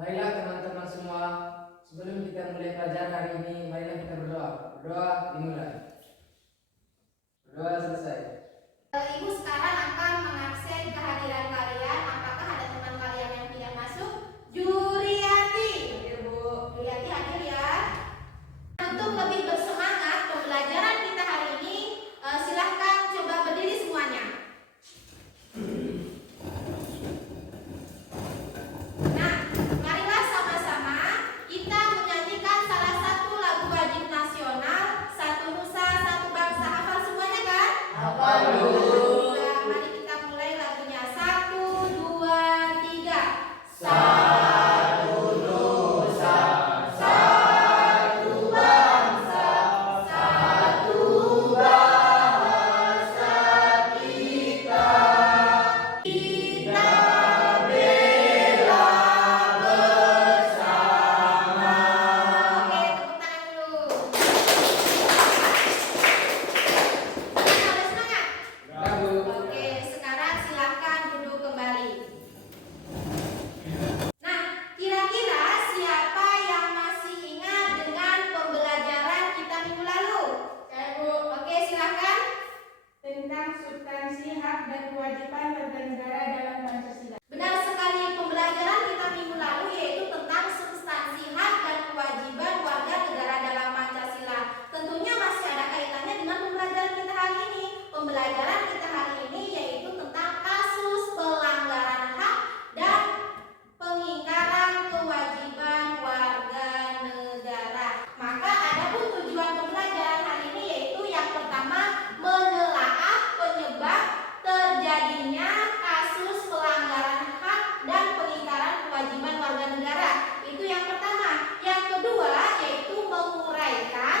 Marilah teman-teman semua, sebelum kita mulai pelajaran hari ini, marilah kita berdoa. Berdoa dimulai. Berdoa selesai. Ibu sekarang akan mengabsen kehadiran kalian. Apakah ada teman kalian yang tidak masuk? Juriati. Juriati hadir ya. Untuk lebih bersemangat pembelajaran kita hari ini, silahkan coba berdiri semuanya. Nah, marilah sama-sama kita menyanyikan salah satu lagu wajib nasional, Satu Nusa Satu Bangsa. Hafal semuanya kan? Hafal, Bu. Nah, mari kita mulai lagunya. 1, 2, 3. Satu Nusa, satu bangsa, satu bahasa kita. Kita bela bersama. Oke, tepuk tangan dulu. Ada semangat? Ya, Bu. Oke, sekarang silahkan duduk kembali. Nah, kira-kira siapa yang masih ingat dengan pembelajaran kita minggu lalu? Saya, Bu, Oke, silahkan. tentang substansi hak dan kewajiban warga negara dalam Pancasila. Benar sekali, pembelajaran kita minggu lalu yaitu tentang substansi hak dan kewajiban warga negara dalam Pancasila. Tentunya masih ada kaitannya dengan pembelajaran kita hari ini. Pembelajaran kita hari ini yaitu tentang kasus pelanggaran hak dan pengingkaran kewajiban warga negara. Maka adapun tujuan pembelajaran hari ini yaitu yang pertama, menelaah penyebab terjadinya kasus pelanggaran hak dan pengingkaran kewajiban warga negara. Itu yang pertama. Yang kedua yaitu menguraikan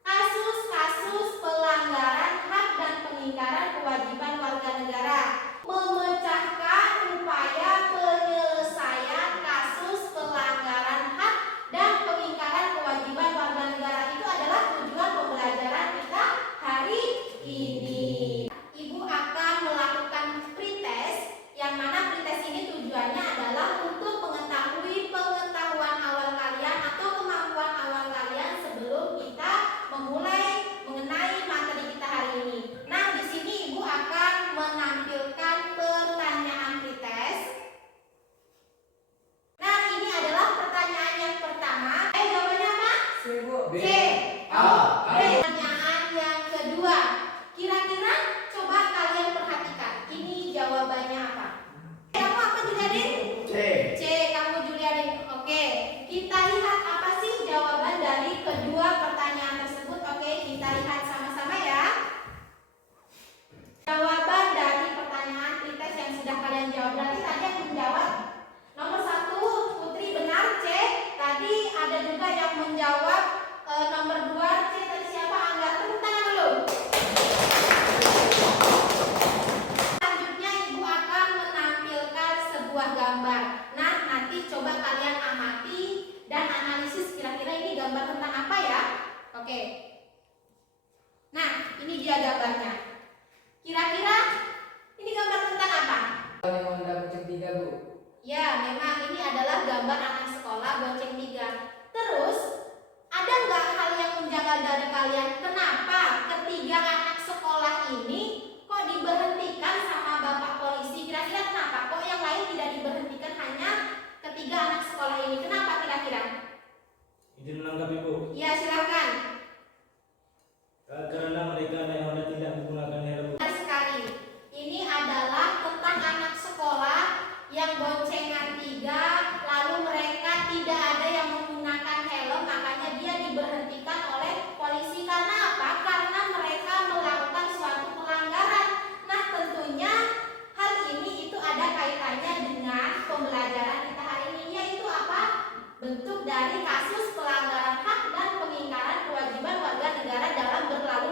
kasus-kasus pelanggaran hak dan pengingkaran kewajiban warga negara. Memecahkan upaya penyelesaian kasus pelanggaran hak dan pengingkaran kewajiban warga negara. Itu adalah tujuan pembelajaran kita hari ini. Ibu akan melakukan pretest, yang mana pretest ini tujuannya adalah untuk mengetahui pengetahuan awal kalian atau kemampuan awal kalian sebelum kita memulai mengenai materi kita hari ini. Nah, di sini Ibu akan menampilkan pertanyaan pretest. Nah, ini adalah pertanyaan yang pertama. Jawabannya apa? C, Bu. B. C. A. Pertanyaan yang kedua. Kira-kira coba kalian perhatikan. Ini jawabannya apa? Kamu apa, Juliadin? C. C. Kamu Juliadin. Oke. Kita lihat apa sih jawaban dari kedua pertanyaan tersebut. Oke, kita lihat sama-sama ya. Jawaban dari pertanyaan pretest yang sudah kalian jawab. Berarti tadi yang menjawab nomor 1 Putri benar, C. Tadi ada juga yang menjawab nomor 2 C. Tadi siapa? Angga. Tepuk tangan dulu. Selanjutnya Ibu akan menampilkan sebuah gambar. Nah, nanti coba kalian amati dan analisis kira-kira ini gambar tentang apa ya. Oke. Nah, ini dia gambarnya. Kira-kira ini gambar tentang apa? Yang Honda Bonceng 3, Bu. Ya, memang ini adalah gambar anak sekolah bonceng 3. Terus, ada nggak hal yang menjanggal dari kalian? Kenapa ketiga anak sekolah ini kok diberhentikan sama Bapak polisi? Kira-kira kenapa? Kok yang lain tidak diberhentikan, hanya ketiga anak sekolah ini? Kenapa kira-kira? Izin menanggapi, Bu. Ya, silakan. Karena mereka naik Honda tidak menggunakan helm. Benar sekali. Ini adalah tentang anak sekolah yang boncengan 3, lalu mereka tidak ada yang menggunakan helm, makanya dia diberhentikan oleh polisi. Karena apa? Karena mereka melakukan suatu pelanggaran. Nah, tentunya hal ini itu ada kaitannya dengan pembelajaran kita hari ini, yaitu apa? Bentuk dari kasus pelanggaran hak dan pengingkaran kewajiban warga negara dalam berlalu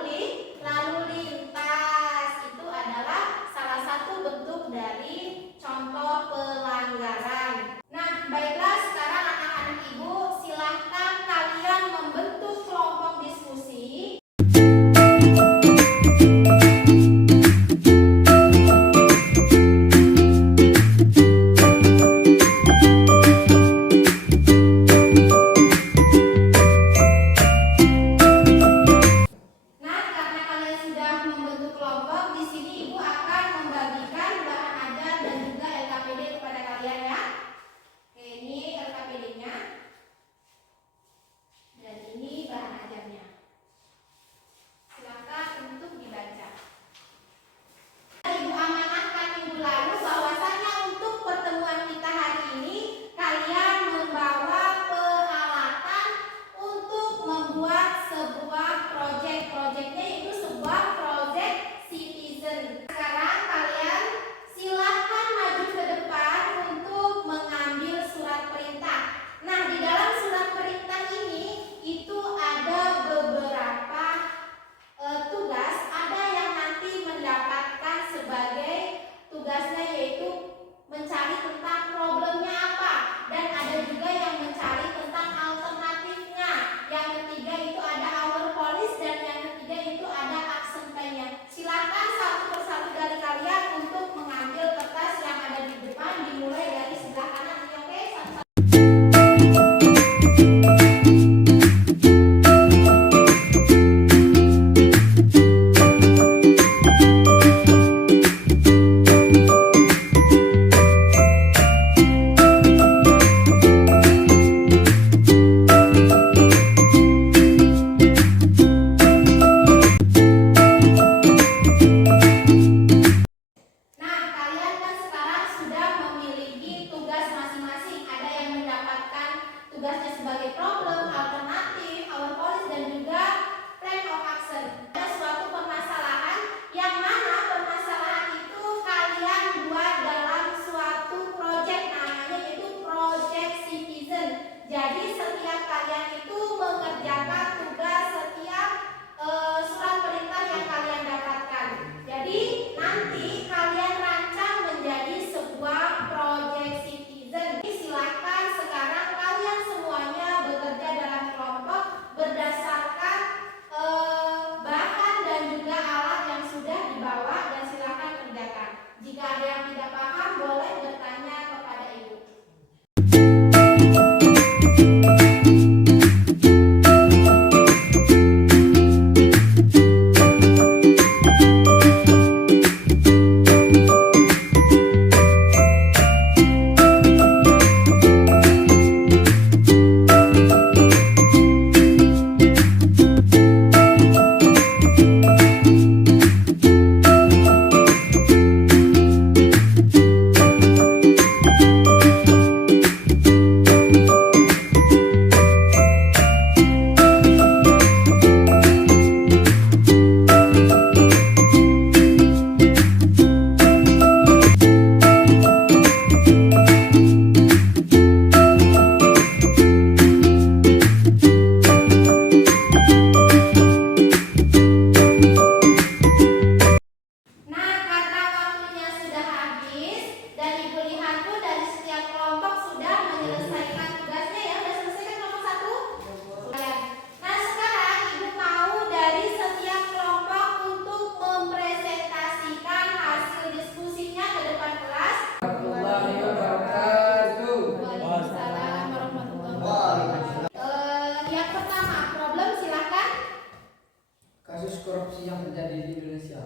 korupsi yang terjadi di Indonesia.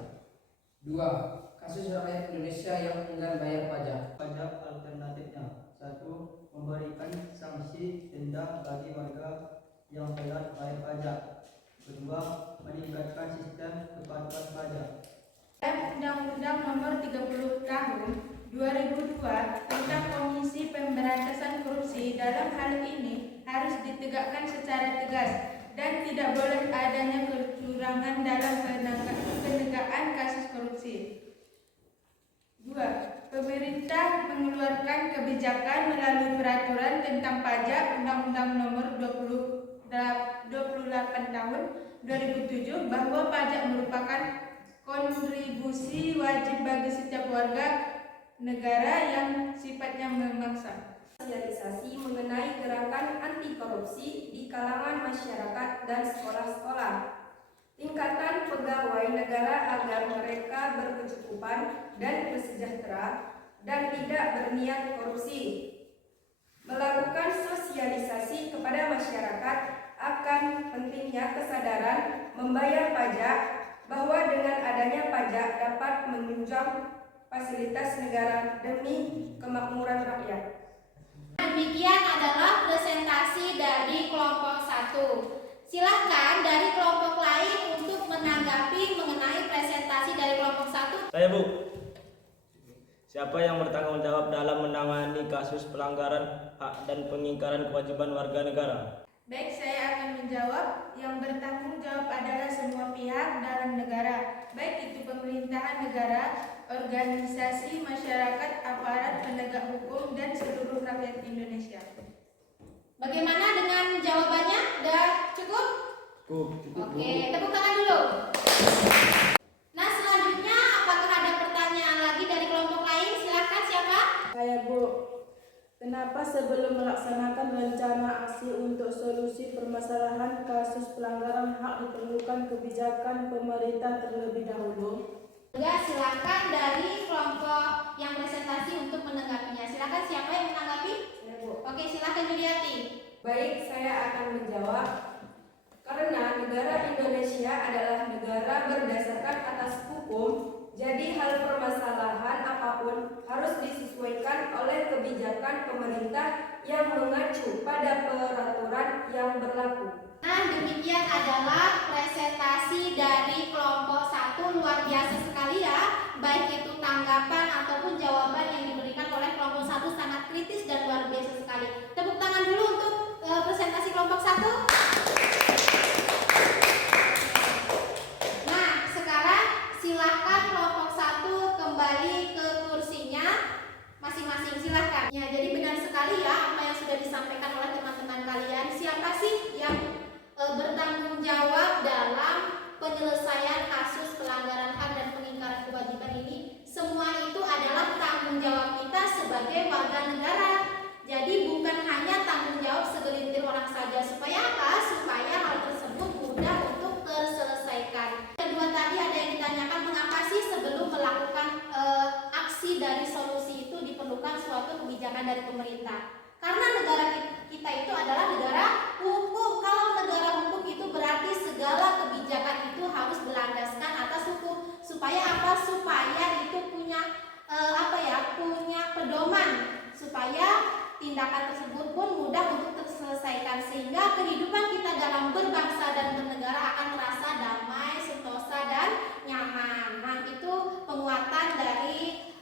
2. Kasus rakyat Indonesia yang enggan bayar pajak. Pajak alternatifnya: 1. Memberikan sanksi denda bagi warga yang telat bayar pajak. 2. Meningkatkan sistem kepatuhan pajak. Undang-Undang Nomor 30 Tahun 2002 tentang Komisi Pemberantasan Korupsi dalam hal ini harus ditegakkan secara tegas dan tidak boleh adanya kecurangan dalam penegakan kasus korupsi. 2. Pemerintah mengeluarkan kebijakan melalui peraturan tentang pajak Undang-Undang Nomor 28 Tahun 2007 bahwa pajak merupakan kontribusi wajib bagi setiap warga negara yang sifatnya memaksa. Sosialisasi mengenai gerakan anti korupsi di kalangan masyarakat dan sekolah-sekolah. Tingkatan pegawai negara agar mereka berkecukupan dan bersejahtera dan tidak berniat korupsi. Melakukan sosialisasi kepada masyarakat akan pentingnya kesadaran membayar pajak, bahwa dengan adanya pajak dapat menunjang fasilitas negara demi kemakmuran rakyat. Demikian adalah presentasi dari kelompok 1. Silakan dari kelompok lain untuk menanggapi mengenai presentasi dari kelompok 1. Saya, Bu. Siapa yang bertanggung jawab dalam menangani kasus pelanggaran hak dan pengingkaran kewajiban warga negara? Baik, saya akan menjawab. Yang bertanggung jawab adalah semua pihak dalam negara, baik itu pemerintahan negara, organisasi masyarakat, aparat penegak hukum, dan seluruh rakyat Indonesia. Bagaimana dengan jawabannya? Udah cukup? Cukup. Oke, tepuk tangan dulu. Nah, selanjutnya apakah ada pertanyaan lagi dari kelompok lain? Silakan, siapa? Saya, Bu. Kenapa sebelum melaksanakan rencana aksi untuk solusi permasalahan kasus pelanggaran hak diperlukan kebijakan pemerintah terlebih dahulu? Enggak, silakan dari kelompok yang presentasi untuk menanggapinya. Silakan, siapa yang menanggapi? Ya, Bu. Oke, silakan Juliati. Baik, saya akan menjawab. Karena negara Indonesia adalah negara berdasarkan atas hukum, jadi hal permasalahan apapun harus disesuaikan oleh kebijakan pemerintah yang mengacu pada peraturan yang berlaku. Nah, demikian adalah presentasi dari kelompok 1. Luar biasa sekali ya. Baik itu tanggapan ataupun jawaban yang diberikan oleh kelompok 1 sangat kritis dan luar biasa sekali. Tepuk tangan dulu untuk presentasi kelompok 1. Nah, sekarang silahkan kelompok 1 kembali ke kursinya masing-masing. Silahkan. Ya, jadi benar sekali ya apa yang sudah disampaikan oleh teman-teman kalian. Siapa sih yang bertanggung jawab dalam penyelesaian kasus pelanggaran hak dan pengingkaran kewajiban ini? Semua itu adalah tanggung jawab kita sebagai warga negara. Jadi bukan hanya tanggung jawab segelintir orang saja. Supaya apa? Supaya hal tersebut mudah untuk terselesaikan. Kedua, tadi ada yang ditanyakan mengapa sih sebelum melakukan aksi dari solusi itu diperlukan suatu kebijakan dari pemerintah. Karena negara kita itu adalah negara hukum. Kalau negara hukum itu berarti segala kebijakan itu harus berlandaskan atas hukum. Supaya apa? Supaya itu punya punya pedoman, supaya tindakan tersebut pun mudah untuk terselesaikan, sehingga kehidupan kita dalam berbangsa dan bernegara akan terasa damai, sentosa, dan nyaman. Nah, itu penguatan dari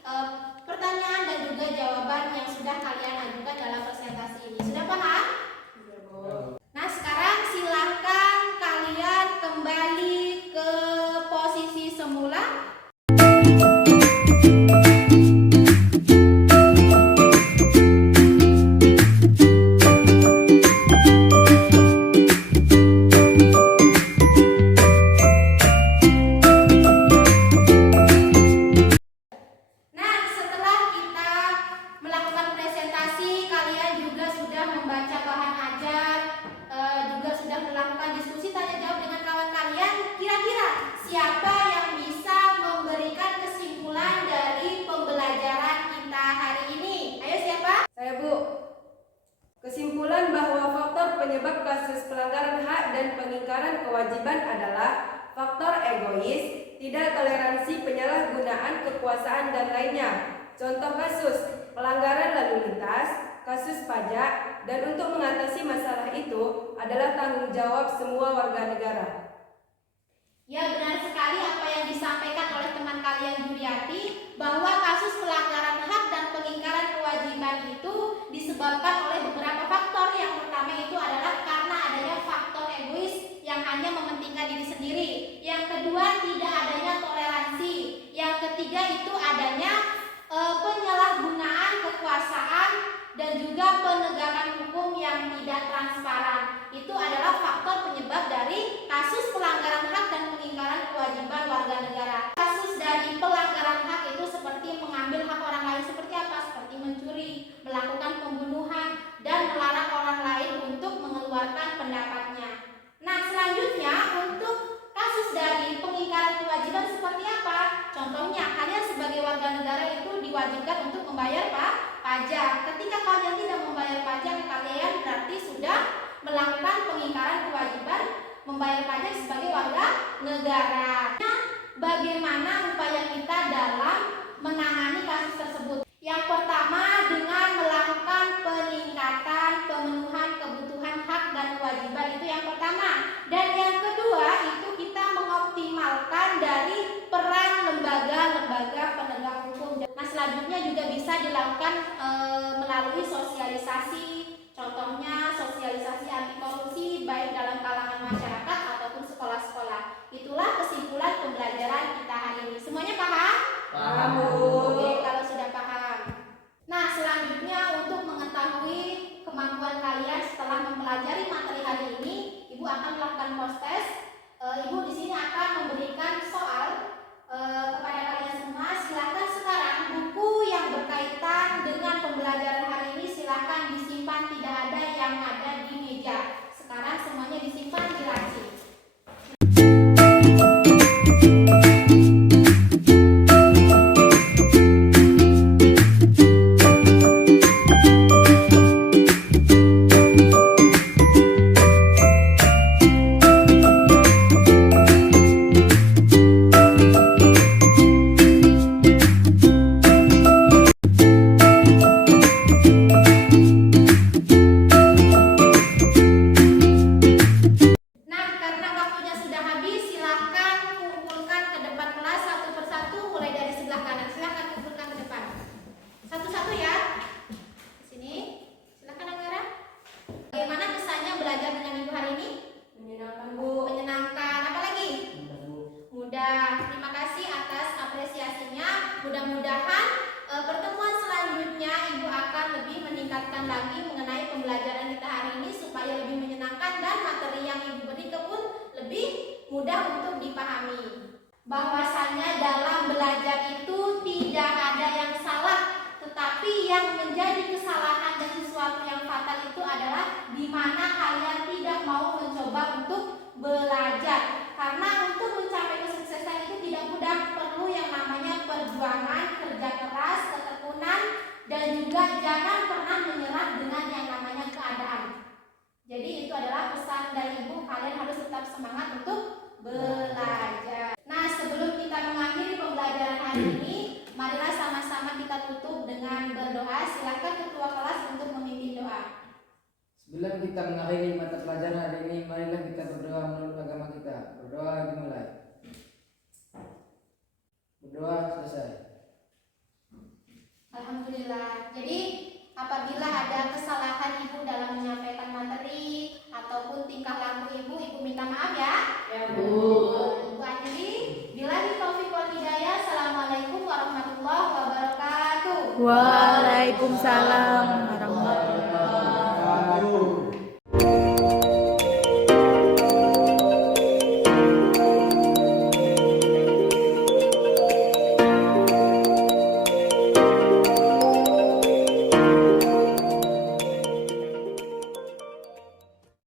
pertanyaan dan juga jawaban yang sudah kalian ajukan dalam presentasi ini. Sudah paham? Nah, sekarang silahkan kalian kembali ke posisi semula. Kesimpulan bahwa faktor penyebab kasus pelanggaran hak dan pengingkaran kewajiban adalah faktor egois, tidak toleransi penyalahgunaan kekuasaan dan lainnya. Contoh kasus, pelanggaran lalu lintas, kasus pajak, dan untuk mengatasi masalah itu adalah tanggung jawab semua warga negara. Ya, benar sekali apa yang disampaikan oleh teman kalian Juriati, bahwa kasus pelanggaran hak dan pengingkaran kewajiban itu disebabkan oleh beberapa faktor. Yang pertama itu adalah karena adanya faktor egois yang hanya mementingkan diri sendiri. Yang kedua, tidak adanya toleransi. Yang ketiga itu adanya penyalahgunaan kekuasaan dan juga penegakan hukum yang tidak transparan. Itu adalah faktor penyebab dari kasus pelanggaran hak dan pengingkaran kewajiban warga negara. Kasus dari pelanggaran hak itu seperti mengambil hak orang lain, seperti apa? Seperti mencuri, melakukan pembunuhan, dan melarang orang lain untuk mengeluarkan pendapatnya. Nah, selanjutnya untuk kasus dari pengingkaran kewajiban seperti apa? Contohnya, kalian sebagai warga negara itu diwajibkan untuk membayar pajak. Ketika kalian tidak membayar pajak, kalian berarti sudah melakukan pengingkaran kewajiban membayar pajak sebagai warga negara. Nah, bagaimana upaya kita dalam menangani kasus tersebut? Yang pertama, dengan melakukan peningkatan pemenuhan kebutuhan hak dan kewajiban, itu yang pertama. Dan yang kedua itu kita mengoptimalkan dari peran lembaga-lembaga penegak hukum. Nah, selanjutnya juga bisa dilakukan melalui sosialisasi, contohnya sosialisasi anti korupsi baik dalam kalangan masyarakat ataupun sekolah-sekolah. Itulah kesimpulan pembelajaran kita hari ini. Semuanya paham? Paham, Bu. Oke, kalau sudah paham. Nah, selanjutnya untuk mengetahui kemampuan kalian setelah mempelajari materi hari ini, Ibu akan melakukan post test. Ibu di sini akan memberikan soal kepada kalian semua. Silakan sekarang buku yang berkaitan dengan pembelajaran hari ini silakan disimpan, tidak ada yang ada di meja. Sekarang semuanya disimpan di laci. Mudah-mudahan pertemuan selanjutnya Ibu akan lebih meningkatkan lagi mengenai pembelajaran kita hari ini supaya lebih menyenangkan dan materi yang Ibu berikan pun lebih mudah untuk dipahami. Bahwasanya dalam belajar itu tidak ada yang salah, tetapi yang menjadi kesalahan dan sesuatu yang fatal itu adalah di mana kalian tidak mau mencoba untuk belajar. Karena untuk mencapai kesuksesan itu tidak mudah, perlu yang namanya perjuangan, kerja keras, ketekunan, dan juga jangan pernah menyerah dengan yang namanya keadaan. Jadi itu adalah pesan dari Ibu, kalian harus tetap semangat untuk belajar. Nah, sebelum kita mengakhiri pembelajaran hari ini, marilah sama-sama kita tutup dengan berdoa. Silakan ketua kelas untuk memimpin doa. Sebelum kita mengakhiri mata pelajaran hari ini, marilah kita berdoa menurut agama kita. Berdoa dimulai. Berdoa selesai. Alhamdulillah. Jadi apabila ada kesalahan Ibu dalam menyampaikan materi ataupun tingkah laku Ibu minta maaf ya. Ya, Bu. Ibu akhiri. Billahi taufiq wal hidayah. Assalamualaikum warahmatullahi wabarakatuh. Waalaikumsalam warahmatullahi wabarakatuh.